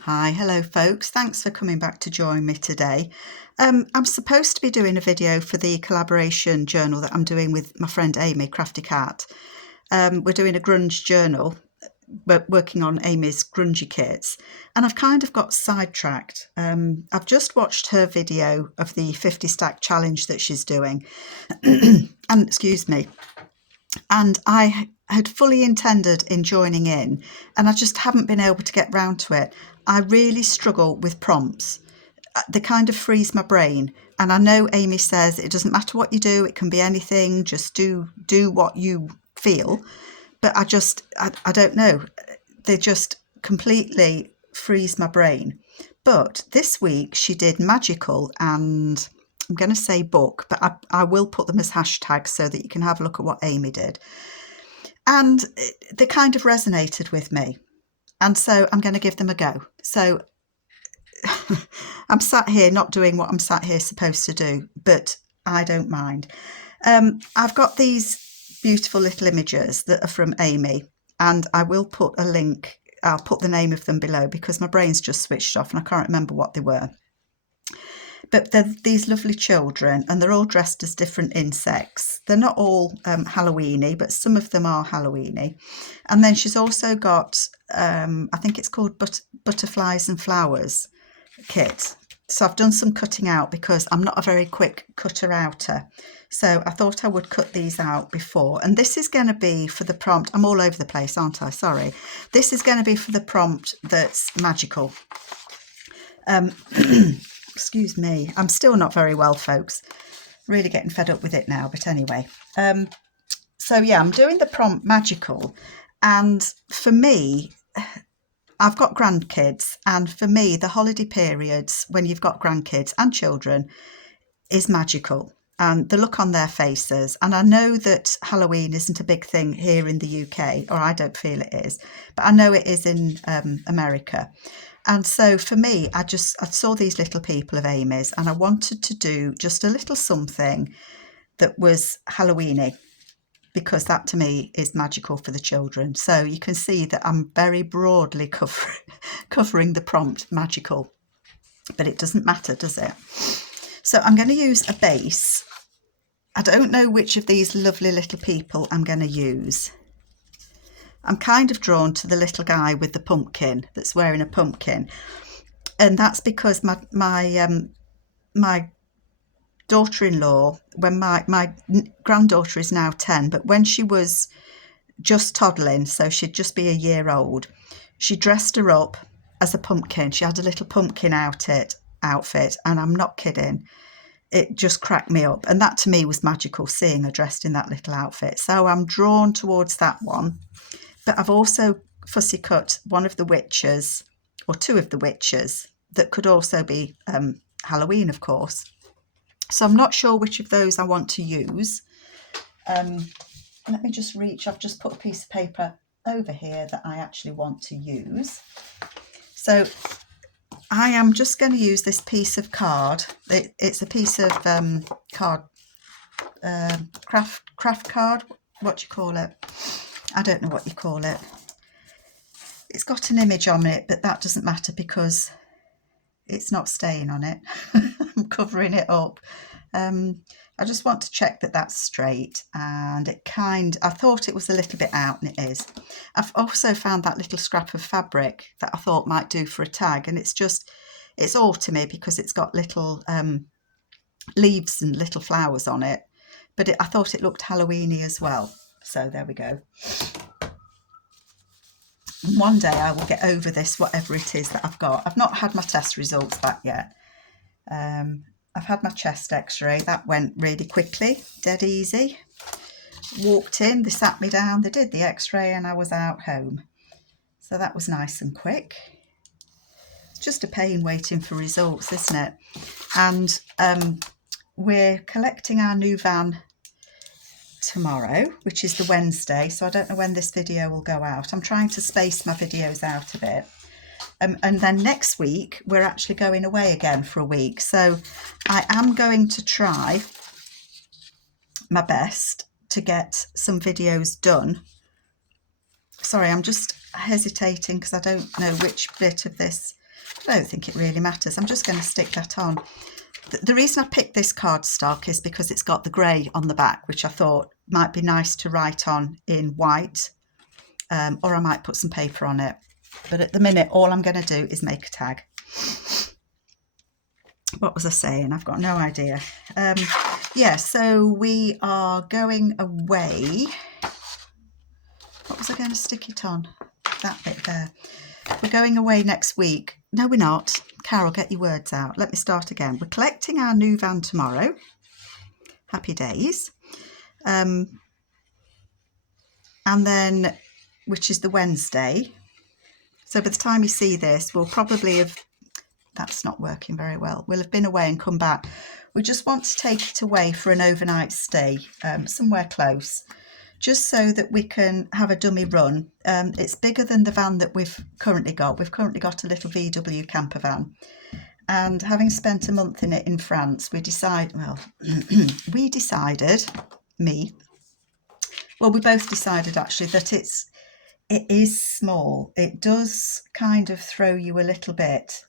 Hi, hello folks. Thanks for coming back to join me today. I'm supposed to be doing a video for the collaboration journal that I'm doing with my friend Amy, Crafty Cat. We're doing a grunge journal, but working on Amy's grungy kits, and I've kind of got sidetracked. I've just watched her video of the 50 stack challenge that she's doing, and excuse me, and I had fully intended in joining in, and I just haven't been able to get round to it. I really struggle with prompts. They kind of freeze my brain. And I know Amy says it doesn't matter what you do, it can be anything, just do what you feel. But I don't know. They just completely freeze my brain. But this week she did magical and I'm going to say book, but I will put them as hashtags so that you can have a look at what Amy did. And they kind of resonated with me. And so I'm going to give them a go. So I'm sat here not doing what I'm sat here supposed to do, but I don't mind. I've got these beautiful little images that are from Amy, and I will put a link. I'll put the name of them below because my brain's just switched off and I can't remember what they were. But they're these lovely children and they're all dressed as different insects. They're not all Halloweeny, but some of them are Halloweeny. And then she's also got, I think it's called Butterflies and Flowers kit. So I've done some cutting out because I'm not a very quick cutter-outer. So I thought I would cut these out before. And this is going to be for the prompt. I'm all over the place, aren't I? Sorry. This is going to be for the prompt that's magical. Excuse me, I'm still not very well, folks. Really getting fed up with it now, but anyway. So yeah, I'm doing the prompt magical. And for me, I've got grandkids. And for me, the holiday periods when you've got grandkids and children is magical. And the look on their faces. And I know that Halloween isn't a big thing here in the UK, or I don't feel it is. But I know it is in America. And so for me, I saw these little people of Amy's and I wanted to do just a little something that was Halloweeny because that to me is magical for the children. So you can see that I'm very broadly covering the prompt magical, but it doesn't matter, does it? So I'm going to use a base. I don't know which of these lovely little people I'm going to use. I'm kind of drawn to the little guy with the pumpkin that's wearing a pumpkin. And that's because my daughter-in-law, when my granddaughter is now 10, but when she was just toddling, so she'd just be a year old, she dressed her up as a pumpkin. She had a little pumpkin outfit, and I'm not kidding. It just cracked me up. And that to me was magical, seeing her dressed in that little outfit. So I'm drawn towards that one. But I've also fussy cut one of the witches, or two of the witches, that could also be Halloween, of course. So I'm not sure which of those I want to use. Let me just reach. I've just put a piece of paper over here that I actually want to use. So I am just going to use this piece of card. It's a piece of card, craft card. What do you call it? I don't know what you call it. It's got an image on it, but that doesn't matter because it's not staying on it. I'm covering it up. I just want to check that that's straight, and I thought it was a little bit out, and it is. I've also found that little scrap of fabric that I thought might do for a tag, and it's autumny because it's got little leaves and little flowers on it, but I thought it looked Halloweeny as well. So there we go. One day I will get over this, whatever it is that I've got. I've not had my test results back yet. I've had my chest x-ray. That went really quickly, dead easy. Walked in, they sat me down, they did the x-ray and I was out home. So that was nice and quick. It's just a pain waiting for results, isn't it? And we're collecting our new van tomorrow, which is the Wednesday, so I don't know when this video will go out. I'm trying to space my videos out a bit, and then next week we're actually going away again for a week, so I am going to try my best to get some videos done. Sorry, I'm just hesitating because I don't know which bit of this I don't think it really matters. I'm just going to stick that on. The reason I picked this cardstock is because it's got the grey on the back, which I thought might be nice to write on in white, or I might put some paper on it. But at the minute, all I'm going to do is make a tag. What was I saying? I've got no idea. Yeah, so we are going away. What was I going to stick it on? That bit there. We're going away next week. No, we're not. Carol, get your words out. Let me start again. We're collecting our new van tomorrow. Happy days. And then, which is the Wednesday. So by the time you see this, we'll probably have, that's not working very well. We'll have been away and come back. We just want to take it away for an overnight stay, somewhere close, just so that we can have a dummy run. It's bigger than the van that we've currently got. We've currently got a little VW camper van. And having spent a month in it in France, we decided, we both decided actually that it is small. It does kind of throw you a little bit.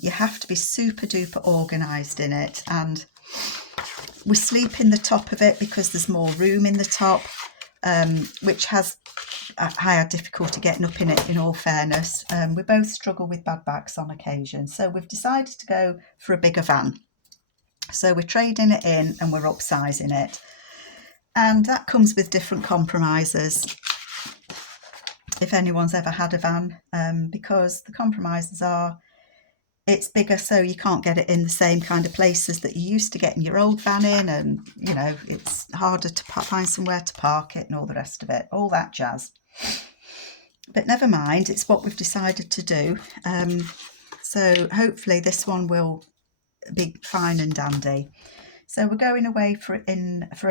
You have to be super duper organised in it, and we sleep in the top of it because there's more room in the top, which has I had difficulty getting up in it, in all fairness. We both struggle with bad backs on occasion, so we've decided to go for a bigger van. So we're trading it in and we're upsizing it, and that comes with different compromises, if anyone's ever had a van, because the compromises are, it's bigger, so you can't get it in the same kind of places that you used to get in your old van in, and you know, it's harder to find somewhere to park it and all the rest of it, all that jazz. But never mind, it's what we've decided to do. So hopefully this one will be fine and dandy. So we're going away for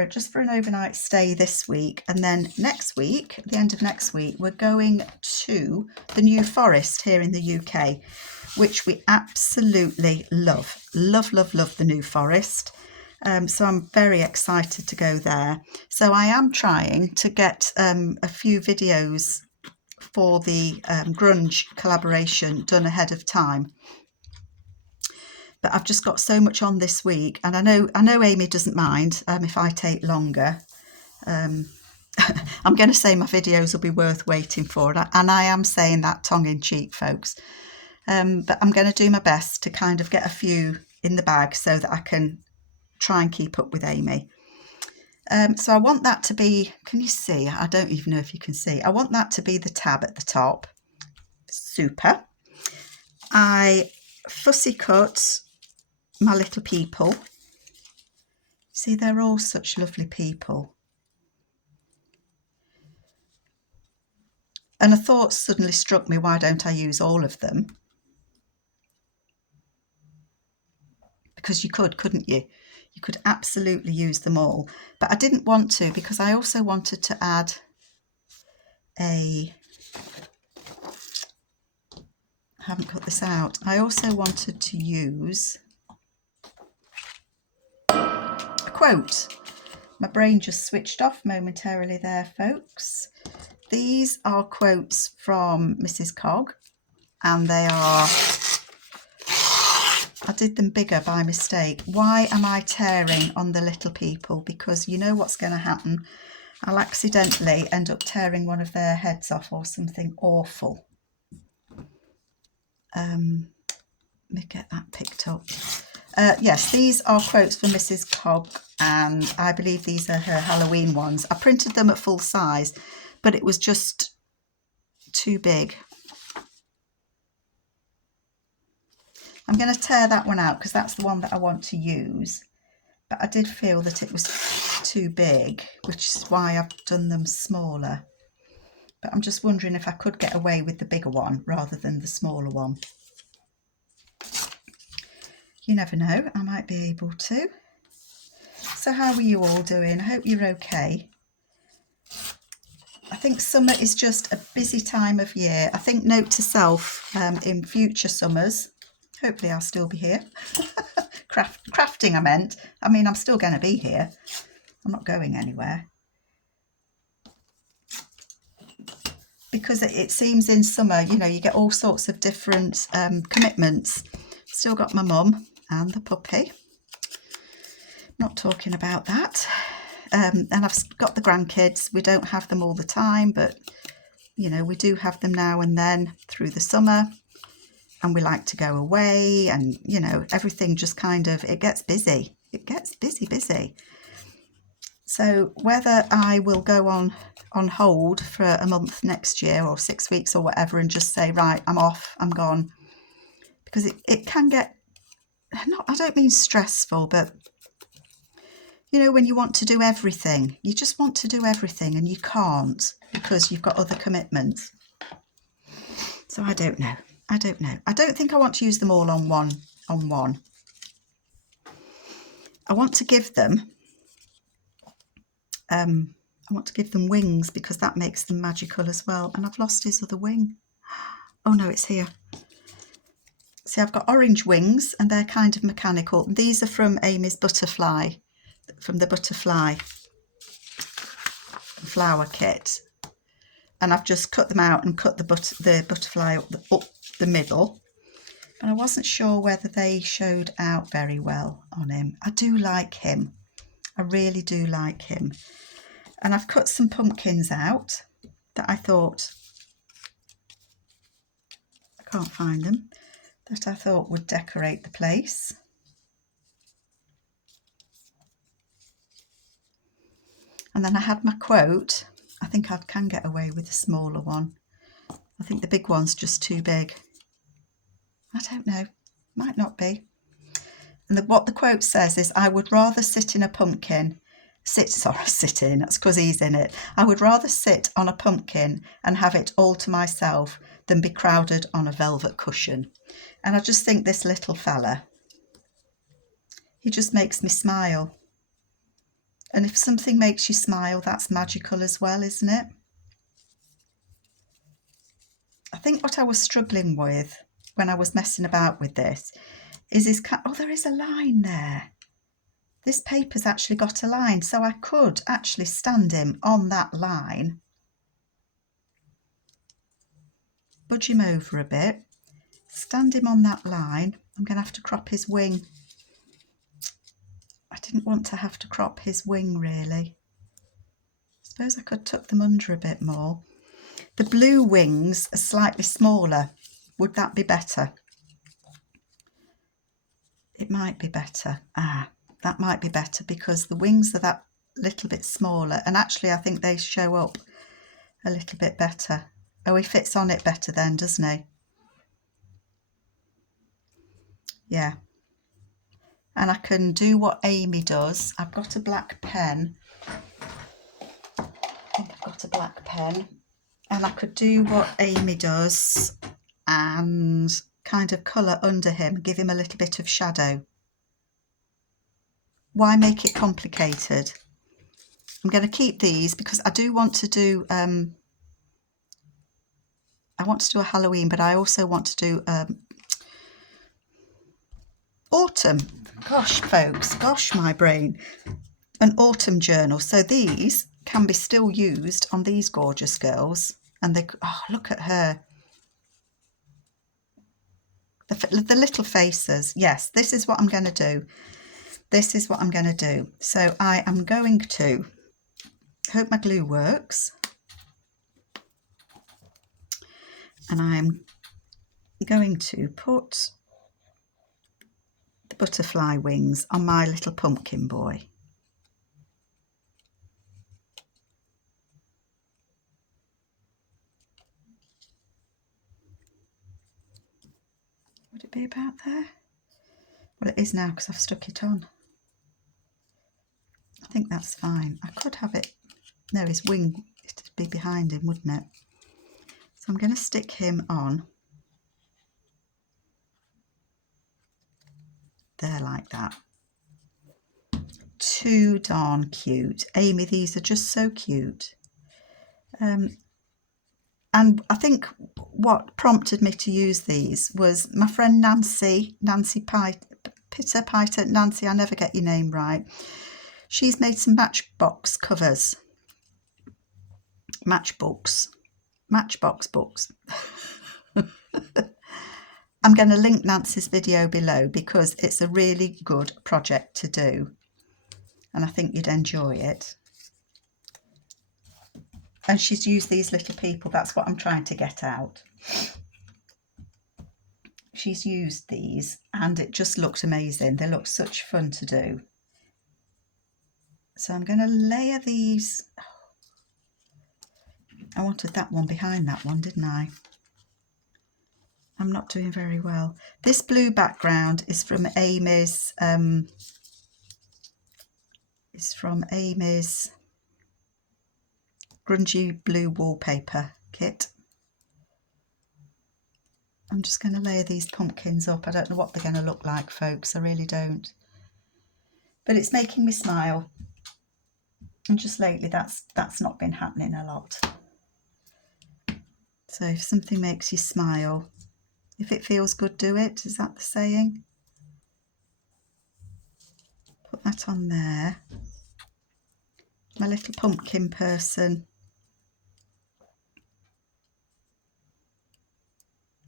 just for an overnight stay this week, and then next week, at the end of next week, we're going to the New Forest here in the UK, which we absolutely love. Love the New Forest. So I'm very excited to go there. So I am trying to get a few videos for the grunge collaboration done ahead of time. But I've just got so much on this week, and I know Amy doesn't mind if I take longer. I'm going to say my videos will be worth waiting for, and I am saying that tongue-in-cheek, folks. But I'm going to do my best to kind of get a few in the bag so that I can try and keep up with Amy. So I want that to be, can you see? I don't even know if you can see. I want that to be the tab at the top. Super. I fussy cut my little people. See, they're all such lovely people. And a thought suddenly struck me, why don't I use all of them? Because you could, couldn't you? You could absolutely use them all. But I didn't want to, because I also wanted to add I haven't cut this out. I also wanted to use a quote. My brain just switched off momentarily there, folks. These are quotes from Mrs. Cog, and they are, I did them bigger by mistake. Why am I tearing on the little people? Because you know what's going to happen. I'll accidentally end up tearing one of their heads off or something awful. Let me get that picked up. Yes, these are quotes from Mrs. Cog, and I believe these are her Halloween ones. I printed them at full size, but it was just too big. I'm going to tear that one out because that's the one that I want to use. But I did feel that it was too big, which is why I've done them smaller. But I'm just wondering if I could get away with the bigger one rather than the smaller one. You never know, I might be able to. So how are you all doing? I hope you're okay. I think summer is just a busy time of year. I think note to self, in future summers, hopefully I'll still be here. Crafting, I meant. I mean, I'm still going to be here. I'm not going anywhere. because it seems in summer, you know, you get all sorts of different commitments. Still got my mum and the puppy. Not talking about that. And I've got the grandkids. We don't have them all the time, but, you know, we do have them now and then through the summer. And we like to go away, and, you know, everything just kind of, it gets busy. It gets busy. So whether I will go on hold for a month next year or 6 weeks or whatever and just say, right, I'm off, I'm gone, because it can get, I don't mean stressful, but, you know, when you want to do everything, you just want to do everything and you can't because you've got other commitments. So I don't know. I don't think I want to use them all on one. I want to give them wings because that makes them magical as well. And I've lost his other wing. Oh no, it's here. See, I've got orange wings and they're kind of mechanical. These are from Amy's butterfly, from the butterfly flower kit. And I've just cut them out and cut the butterfly up the middle. And I wasn't sure whether they showed out very well on him. I do like him. I really do like him. And I've cut some pumpkins out that I thought, I can't find them, that I thought would decorate the place. And then I had my quote. I think I can get away with a smaller one. I think the big one's just too big. I don't know, might not be. And what the quote says is, I would rather sit in a pumpkin, sit in, that's because he's in it. I would rather sit on a pumpkin and have it all to myself than be crowded on a velvet cushion. And I just think this little fella, he just makes me smile. And if something makes you smile, that's magical as well, isn't it? I think what I was struggling with when I was messing about with this is his cat. Oh, there is a line there. This paper's actually got a line, so I could actually stand him on that line, budge him over a bit, stand him on that line. I'm going to have to crop his wing. I didn't want to have to crop his wing, really. I suppose I could tuck them under a bit more. The blue wings are slightly smaller. Would that be better? It might be better. That might be better because the wings are that little bit smaller, and actually I think they show up a little bit better. Oh, he fits on it better then, doesn't he? Yeah. And I can do what Amy does. I've got a black pen. I think I've got a black pen. And I could do what Amy does and kind of colour under him, give him a little bit of shadow. Why make it complicated? I'm going to keep these because I do want to do a Halloween, but I also want to do autumn. Gosh, folks, gosh, my brain. An autumn journal. So these can be still used on these gorgeous girls. And they, oh, look at her. The little faces. Yes, this is what I'm going to do. This is what I'm going to do. So I am going to, hope my glue works. And I'm going to put the butterfly wings on my little pumpkin boy. Would it be about there? Well, it is now because I've stuck it on. I think that's fine. I could have it, no, his wing, it'd be behind him, wouldn't it? So I'm going to stick him on there like that. Too darn cute. Amy, these are just so cute. And I think what prompted me to use these was my friend Nancy Pitter, Nancy, I never get your name right. She's made some matchbox covers, matchbooks, Matchbox books. I'm going to link Nancy's video below because it's a really good project to do and I think you'd enjoy it. And she's used these little people, that's what I'm trying to get out. She's used these and it just looks amazing. They look such fun to do. So I'm going to layer these. I wanted that one behind that one, didn't I? I'm not doing very well. This blue background is from Amy's grungy blue wallpaper kit. I'm just going to layer these pumpkins up. I don't know what they're going to look like, folks. I really don't. But it's making me smile. And just lately, that's not been happening a lot. So if something makes you smile, if it feels good, do it. Is that the saying? Put that on there. My little pumpkin person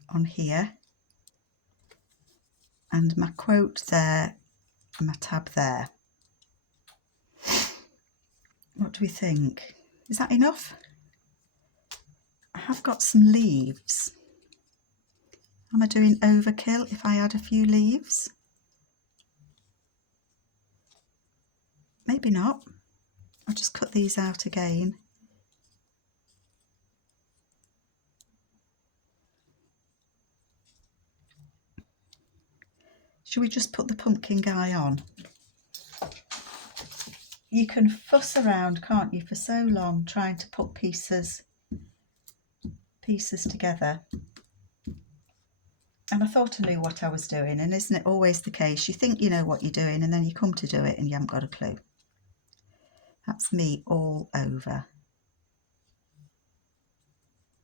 on here. And my quote there, and my tab there. What do we think? Is that enough? I have got some leaves. Am I doing overkill if I add a few leaves? Maybe not. I'll just cut these out again. Should we just put the pumpkin guy on? You can fuss around, can't you, for so long trying to put pieces together. And I thought I knew what I was doing, and isn't it always the case? You think you know what you're doing and then you come to do it and you haven't got a clue. That's me all over.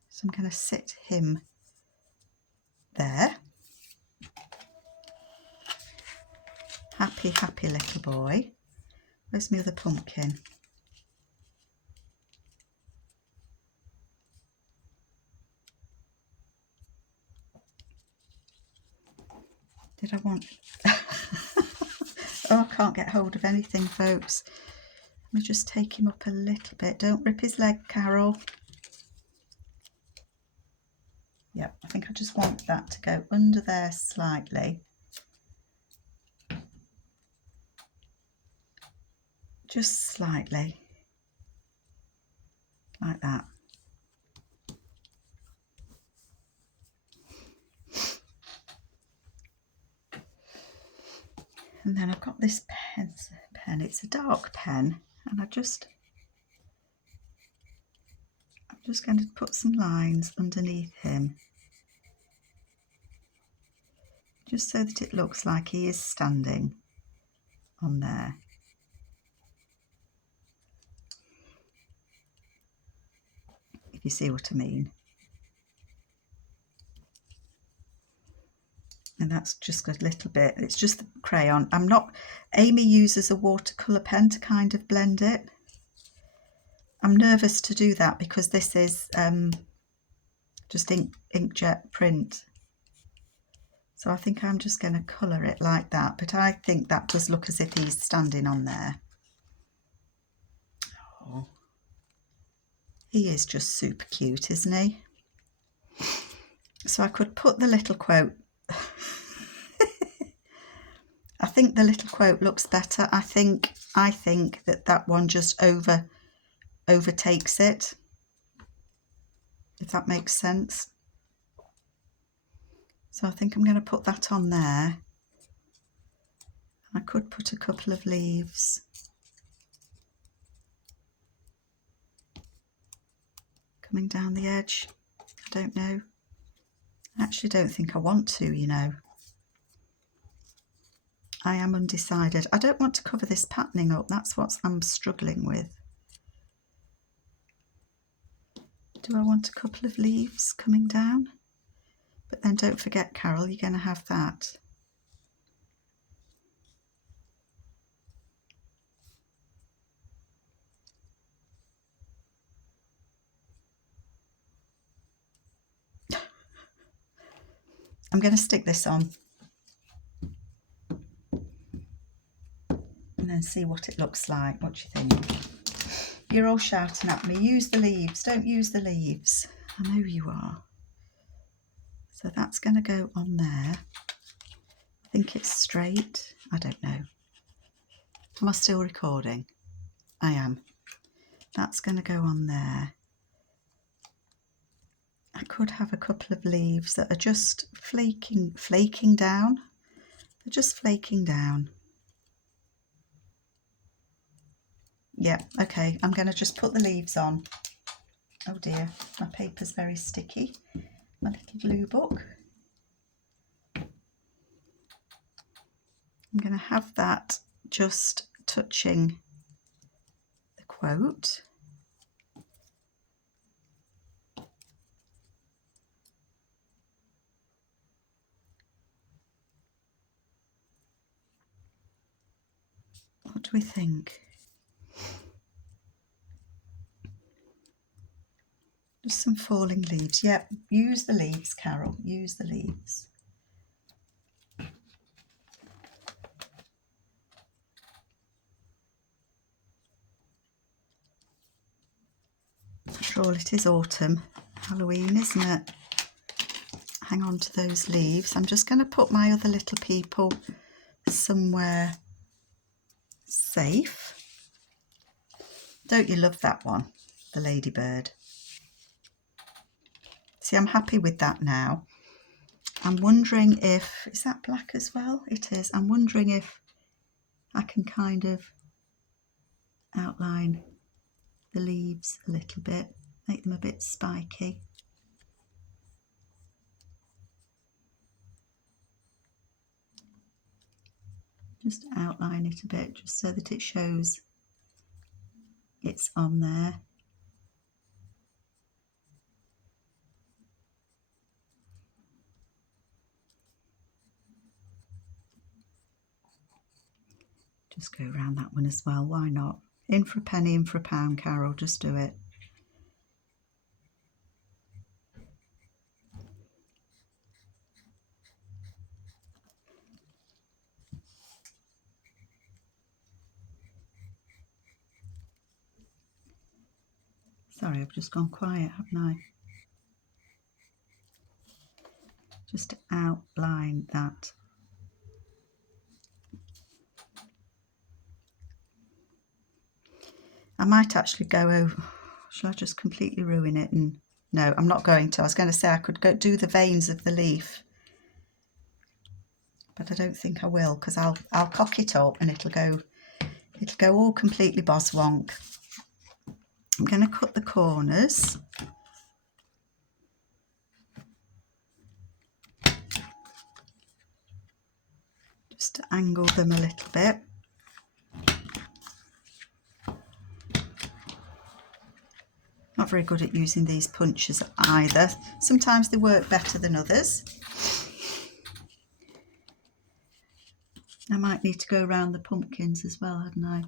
So I'm going to sit him there. Happy, happy little boy. Where's my other pumpkin? Did I want... Oh, I can't get hold of anything, folks. Let me just take him up a little bit. Don't rip his leg, Carol. Yep, I think I just want that to go under there slightly. Just slightly. Like that. And then I've got this pen. It's a dark pen, and I'm just going to put some lines underneath him, just so that it looks like he is standing on there. If you see what I mean. And that's just a little bit, it's just the crayon. Amy uses a watercolour pen to kind of blend it. I'm nervous to do that because this is just inkjet print. So I think I'm just going to colour it like that. But I think that does look as if he's standing on there. Oh, he is just super cute, isn't he? So I could put the little quote. I think the little quote looks better. I think that one just overtakes it, if that makes sense. So I think I'm going to put that on there. I could put a couple of leaves. Coming down the edge. I don't know. I actually don't think I want to, you know. I am undecided. I don't want to cover this patterning up. That's what I'm struggling with. Do I want a couple of leaves coming down? But then don't forget, Carol, you're going to have that. I'm going to stick this on and then see what it looks like. What do you think? You're all shouting at me, use the leaves, don't use the leaves. I know you are. So that's going to go on there. I think it's straight. I don't know. Am I still recording? I am. That's going to go on there. I could have a couple of leaves that are just flaking down. They're just flaking down. Yeah, okay, I'm going to just put the leaves on. Oh dear, my paper's very sticky. My little glue book. I'm going to have that just touching the quote. What do we think? Just some falling leaves. Yep, use the leaves, Carol. Use the leaves. After all, it is autumn. Halloween, isn't it? Hang on to those leaves. I'm just going to put my other little people somewhere safe. Don't you love that one? The ladybird. See, I'm happy with that now. I'm wondering if, is that black as well? It is. I'm wondering if I can kind of outline the leaves a little bit, make them a bit spiky. Just outline it a bit, just so that it shows it's on there. Just go around that one as well, why not? In for a penny, in for a pound, Carol, just do it. Sorry, I've just gone quiet, haven't I? Just outline that. I might actually go over, shall I just completely ruin it? And no, I'm not going to. I was going to say I could go do the veins of the leaf, but I don't think I will, because I'll cock it up and it'll go all completely boswonk. I'm going to cut the corners. Just to angle them a little bit. Not very good at using these punches either. Sometimes they work better than others. I might need to go around the pumpkins as well, hadn't I?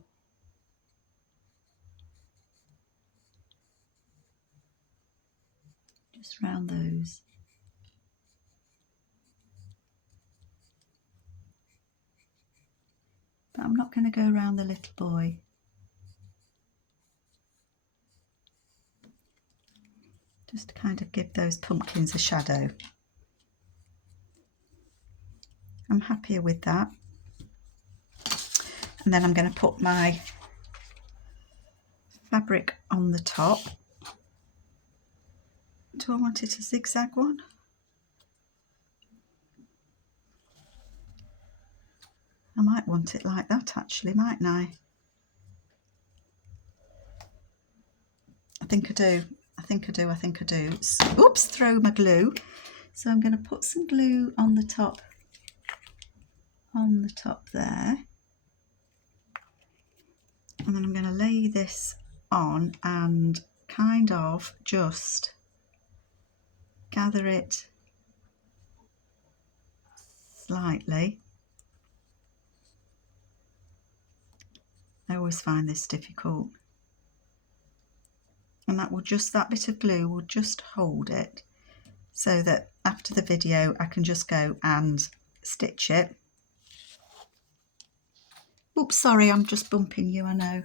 Just round those. But I'm not going to go around the little boy. Just to kind of give those pumpkins a shadow. I'm happier with that. And then I'm going to put my fabric on the top. Do I want it a zigzag one? I might want it like that actually, mightn't I? I think I do. I think I do. I think I do. Oops, throw my glue. So I'm going to put some glue on the top there. And then I'm going to lay this on and kind of just gather it slightly. I always find this difficult. And that bit of glue will just hold it so that after the video I can just go and stitch it. Oops, sorry, I'm just bumping you, I know.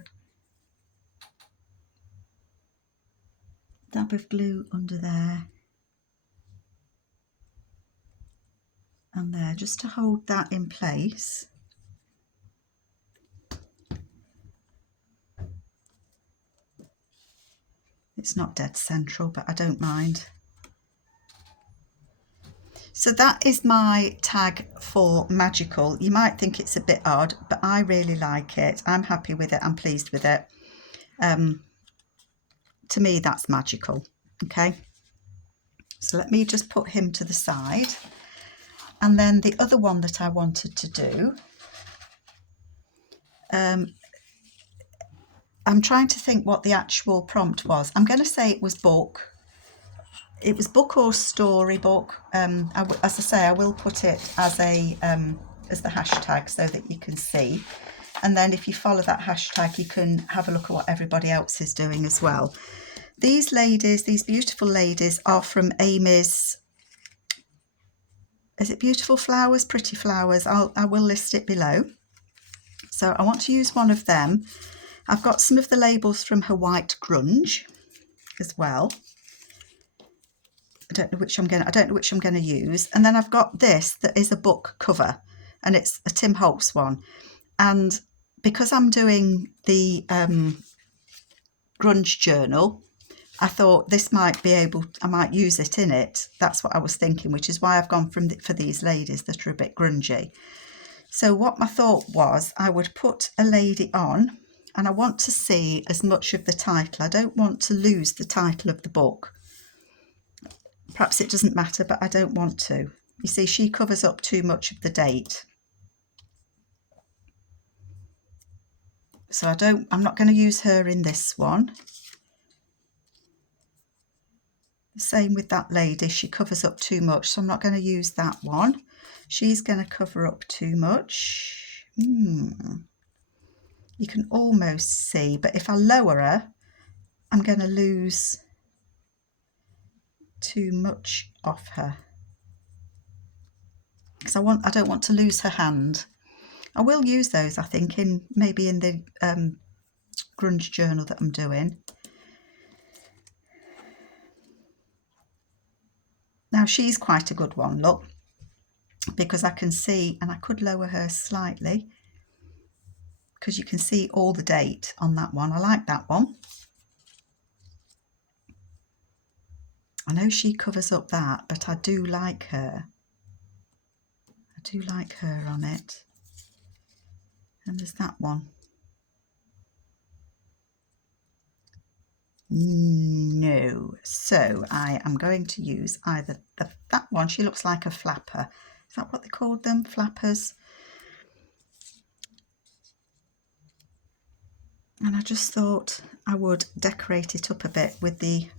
Dab of glue under there and there, just to hold that in place. It's not dead central, but I don't mind. So that is my tag for magical. You might think it's a bit odd, but I really like it. I'm happy with it. I'm pleased with it. To me, that's magical. Okay. So let me just put him to the side. And then the other one that I wanted to do, I'm trying to think what the actual prompt was. I'm going to say it was book. It was book or storybook. As I say, I will put it as a as the hashtag so that you can see. And then if you follow that hashtag, you can have a look at what everybody else is doing as well. These ladies, these beautiful ladies, are from Amy's. Is it Beautiful Flowers? Pretty Flowers. I will list it below. So I want to use one of them. I've got some of the labels from her White Grunge as well. I don't know which I'm going to use. And then I've got this that is a book cover, and it's a Tim Holtz one. And because I'm doing the grunge journal, I thought this might be able, I might use it in it. That's what I was thinking, which is why I've gone for these ladies that are a bit grungy. So what my thought was, I would put a lady on, and I want to see as much of the title. I don't want to lose the title of the book. Perhaps it doesn't matter, but I don't want to. You see, she covers up too much of the date. So I'm not going to use her in this one. The same with that lady, she covers up too much, so I'm not going to use that one. She's going to cover up too much. You can almost see, but if I lower her, I'm going to lose too much off her. Because I don't want to lose her hand. I will use those, I think, maybe in the grunge journal that I'm doing. Now she's quite a good one, look, because I can see, and I could lower her slightly because you can see all the date on that one. I like that one. I know she covers up that, but I do like her. I do like her on it. And there's that one. No. So I am going to use either that one. She looks like a flapper. Is that what they called them? Flappers? And I just thought I would decorate it up a bit with the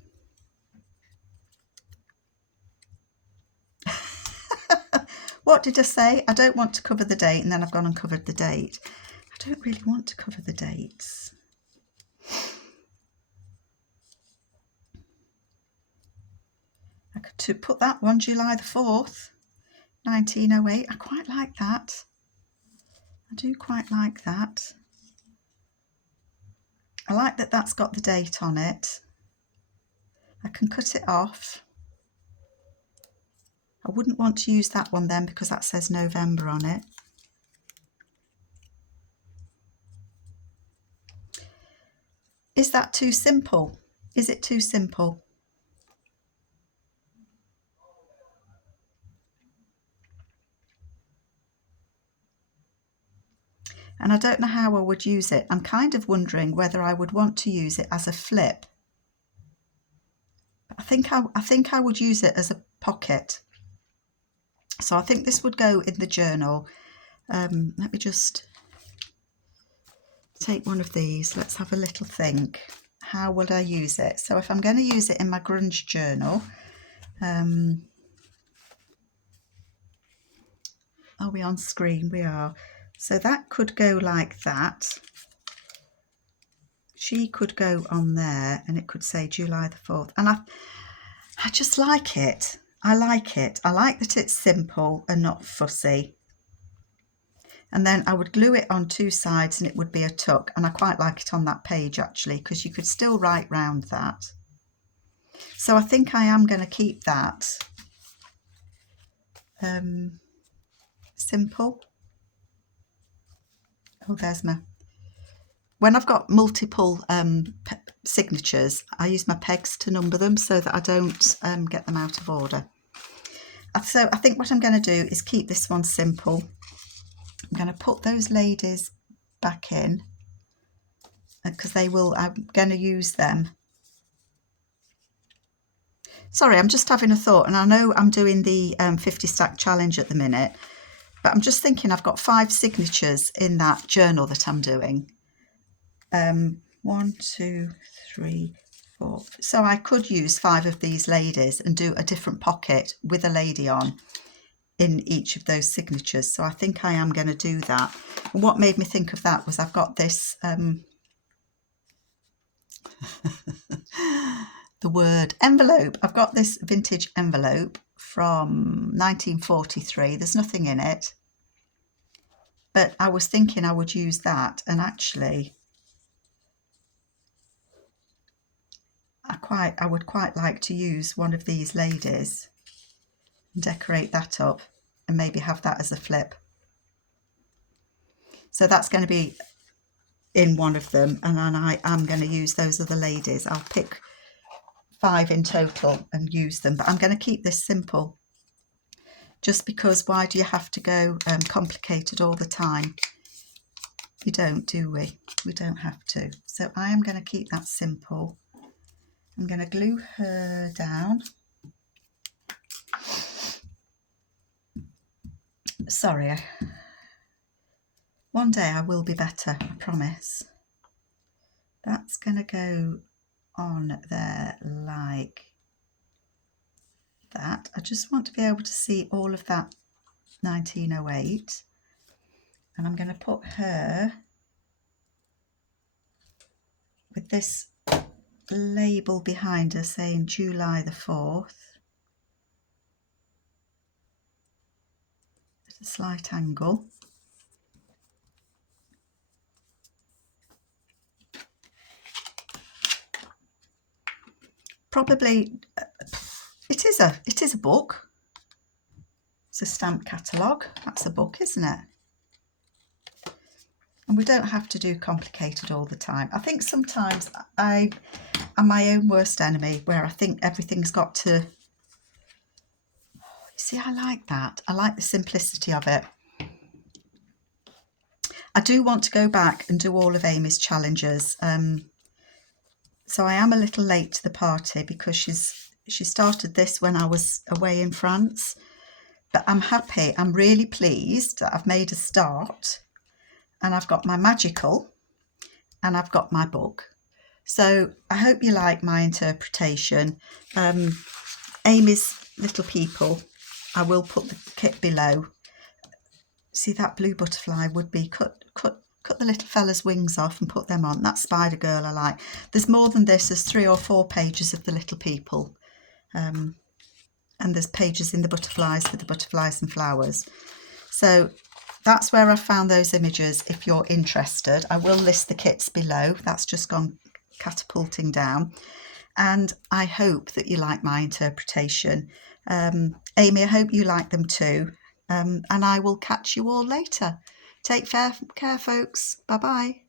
what did I say? I don't want to cover the date, and then I've gone and covered the date. I don't really want to cover the dates. I could put that one, July the 4th, 1908. I quite like that. I do quite like that. I like that that's got the date on it. I can cut it off. I wouldn't want to use that one then because that says November on it. Is that too simple? Is it too simple? And I don't know how I would use it. I'm kind of wondering whether I would want to use it as a flip. I think I would use it as a pocket. So I think this would go in the journal. Let me just take one of these. Let's have a little think. How would I use it? So if I'm going to use it in my grunge journal, are we on screen? We are. So that could go like that. She could go on there and it could say July the 4th. And I just like it. I like it. I like that it's simple and not fussy. And then I would glue it on two sides and it would be a tuck. And I quite like it on that page actually, because you could still write round that. So I think I am going to keep that simple. Oh, there's my... When I've got multiple signatures, I use my pegs to number them so that I don't get them out of order. So I think what I'm going to do is keep this one simple. I'm going to put those ladies back in because I'm going to use them. Sorry, I'm just having a thought, and I know I'm doing the 50 stack challenge at the minute, but I'm just thinking I've got 5 signatures in that journal that I'm doing. 1, 2, 3, 4. So I could use 5 of these ladies and do a different pocket with a lady on in each of those signatures. So I think I am going to do that. And what made me think of that was I've got this the word envelope. I've got this vintage envelope from 1943. There's nothing in it, but I was thinking I would use that, and actually I would quite like to use one of these ladies and decorate that up and maybe have that as a flip. So that's going to be in one of them, and then I am going to use those other ladies. I'll pick 5 in total and use them, but I'm going to keep this simple just because why do you have to go complicated all the time? You don't, do we? We don't have to. So I am going to keep that simple. I'm going to glue her down. Sorry, one day I will be better, I promise. That's going to go on there like that. I just want to be able to see all of that 1908, and I'm going to put her with this label behind her saying July the 4th at a slight angle. Probably it is a book. It's a stamp catalogue. That's a book, isn't it? And we don't have to do complicated all the time. I think sometimes I am my own worst enemy, where I think everything's got to... See, I like that. I like the simplicity of it. I do want to go back and do all of Amy's challenges. So I am a little late to the party because she started this when I was away in France. But I'm happy. I'm really pleased that I've made a start. And I've got my magical and I've got my book. So I hope you like my interpretation. Amy's Little People, I will put the kit below. See, that blue butterfly would be cut the little fella's wings off and put them on. That Spider Girl I like. There's more than this. There's 3 or 4 pages of the Little People. And there's pages in the butterflies with the butterflies and flowers. So that's where I found those images. If you're interested, I will list the kits below. That's just gone catapulting down. And I hope that you like my interpretation. Amy, I hope you like them too. And I will catch you all later. Take care, folks. Bye-bye.